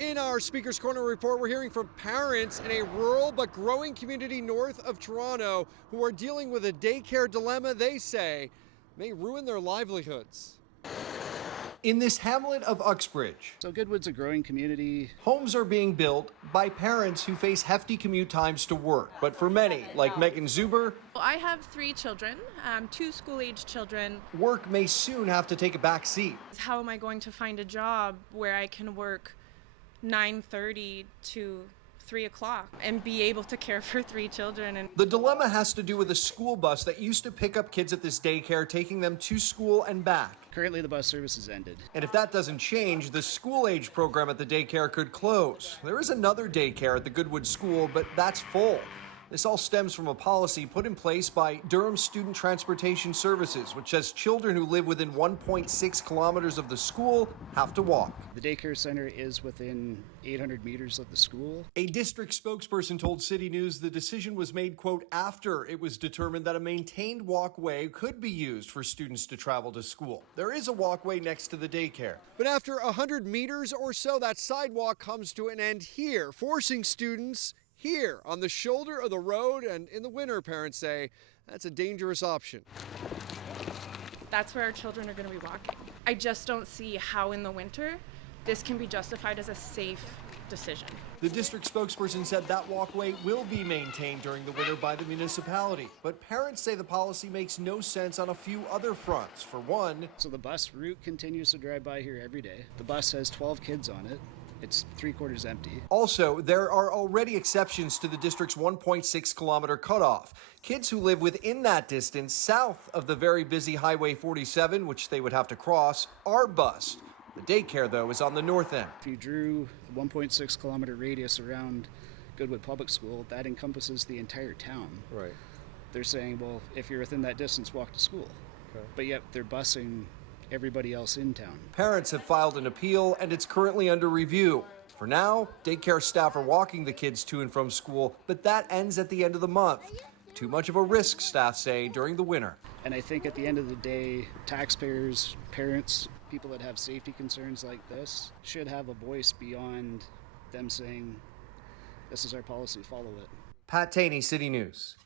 In our Speaker's Corner report, we're hearing from parents in a rural but growing community north of Toronto who are dealing with a daycare dilemma they say may ruin their livelihoods. In this hamlet of Uxbridge, So Goodwood's a growing community. homes are being built by parents who face hefty commute times to work. But for many, like Megan Zuber, I have 3 children, 2 school-age children. work may soon have to take a back seat. How am I going to find a job where I can work 9:30 to 3 o'clock and be able to care for 3 children? And The dilemma has to do with a school bus that used to pick up kids at this daycare, taking them to school and back. Currently, the bus service has ended. And if that doesn't change, the school-age program at the daycare could close. There is another daycare at the Goodwood School, but that's full. This all stems from a policy put in place by Durham Student Transportation Services, which says children who live within 1.6 kilometers of the school have to walk. The daycare center is within 800 meters of the school. A district spokesperson told CityNews the decision was made, quote, after it was determined that a maintained walkway could be used for students to travel to school. There is a walkway next to the daycare. But after 100 meters or so, that sidewalk comes to an end here, forcing students here on the shoulder of the road, and in the winter, parents say that's a dangerous option. that's where our children are going to be walking. I just don't see how in the winter this can be justified as a safe decision. The district spokesperson said that walkway will be maintained during the winter by the municipality. But parents say the policy makes no sense on a few other fronts. For one, So the bus route continues to drive by here every day. The bus has 12 kids on it. It's 3/4 empty. also, there are already exceptions to the district's 1.6 kilometer cutoff. Kids who live within that distance south of the very busy Highway 47, which they would have to cross, are bused. The daycare, though, is on the north end. If you drew the 1.6 kilometer radius around Goodwood Public School, that encompasses the entire town. Right. They're saying, well, if you're within that distance, walk to school. Okay. But yet they're busing everybody else in town. Parents have filed an appeal, and it's currently under review. For now, daycare staff are walking the kids to and from school, but that ends at the end of the month. Too much of a risk, staff say, during the winter. And I think at the end of the day, taxpayers, parents, people that have safety concerns like this should have a voice beyond them saying, this is our policy, follow it. Pat Taney, City News.